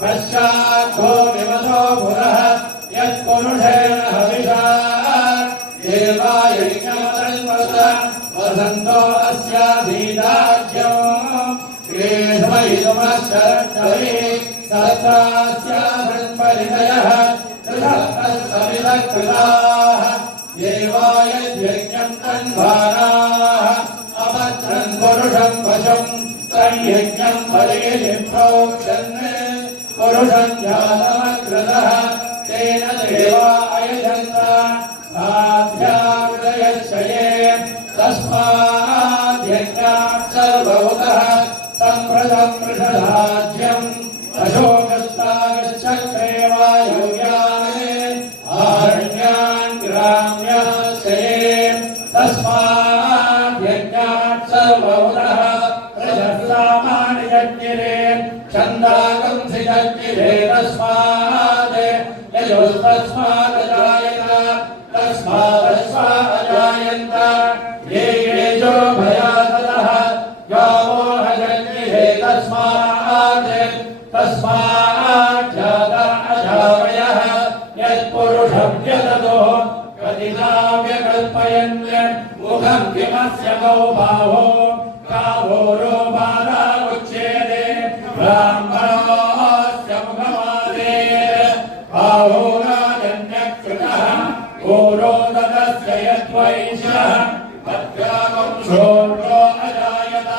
पश्चात्तो विमतो पुरः यत्पुरुषेण हविषा देवायज्ञमतन्वत वसन्तो अस्याधीदाज्यम् क्लेशमयितुमश्चरद्धरि सत्तास्यासन्परिणयः कृतः सविदकृताः देवायज्ञम् तन्वानाः अपत्रम् पुरुषम् वशम् तन्यज्ञम् बलिः प्रोक्षन् पुरुषं जातमकृतः तेन देवा अयजन्त साध्याहृदयक्षये तस्माद्यज्ञात् सर्वभूतः सम्प्रदं वृषधाज्यम् अशोकस्तागश्चक्रे वायुव्यामे आरण्यान् ग्राम्याश्रये तस्माद्यज्ञात् सर्वभूतः रजसामानि यज्ञिरे छन्दाकं सिजज्ञिरे तस्माद् यजोस्तस्मादजायत तस्मादजायन्त ये येजो भयाततः गावो हजज्ञिरे तस्माज्जाता अजावयः यत्पुरुषं यततो कदिना व्यकल्पयन् मुखं किमस्य गौ बाहो कावोरो बाला उच्येते ब्राह्मणोऽस्य मुखमादे बाहोराजन्यकृतः गोरोदकस्य यद्वैश्यः पद्यावंशोर्गो अजायत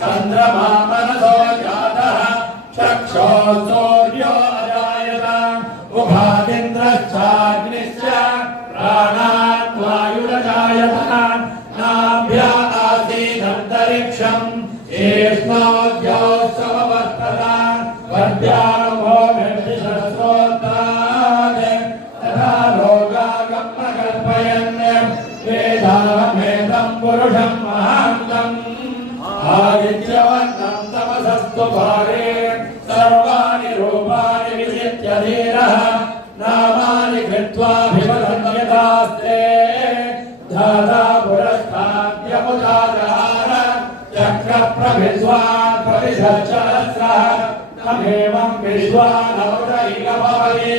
चन्द्रमा मनसो जातः चक्षुर्सूर्यो अजायत मुखादिन्द्रश्चाग्निश्च प्राणात् वायुरजायत नाभ्या आसीदन्तरिक्षम् एष्णोद्योत्सववर्तत वर्ध्यानुभो निर्दिशस्रोत्रात् तथा लोकागमकल्पयन् वेदाहमेतं पुरुषं महान्तम् आदित्यवर्णं तमसस्तु भारे सर्वाणि रूपाणि विजित्य धीरः नामानि कृत्वाभिवदन्यतास्ते धाता पुरस्ताद्यमुदारहार चक्रप्रभिस्वान् प्रविशश्चरस्रः तमेवं विश्वानवदैकभवति